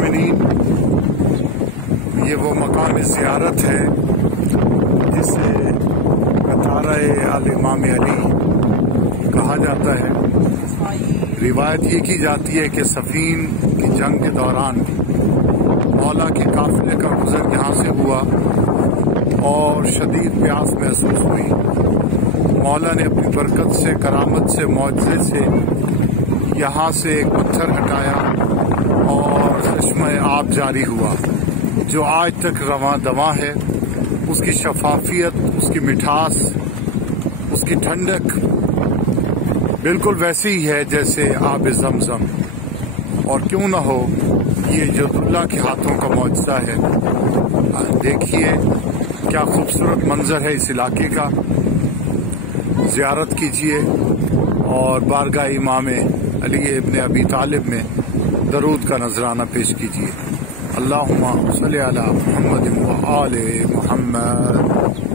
मोमिनीन, ये वो मकाम ज़ियारत है जिसे कतारा-ए-इमाम अली कहा जाता है। रिवायत ये की जाती है कि सफ़ीन की जंग के दौरान मौला के काफिले का गुजर यहाँ से हुआ और शदीद प्यास महसूस हुई। मौला ने अपनी बरकत से, करामत से, मौजज़े से यहाँ से एक पत्थर हटाया और चश्मे आब जारी हुआ, जो आज तक रवां दवा है। उसकी शफाफियत, उसकी मिठास, उसकी ठंडक बिल्कुल वैसी ही है जैसे आब ज़मज़म। और क्यों न हो, ये जदुल्लाह के हाथों का मौजज़ा है। देखिए क्या खूबसूरत मंजर है इस इलाके का। ज़ियारत कीजिए और बारगाह इमाम अली इब्न अबी तालिब में दरूद का नजराना पेश कीजिए। अल्लाहुम्मा सल्ली अला मुहम्मद व आले मुहम्मद।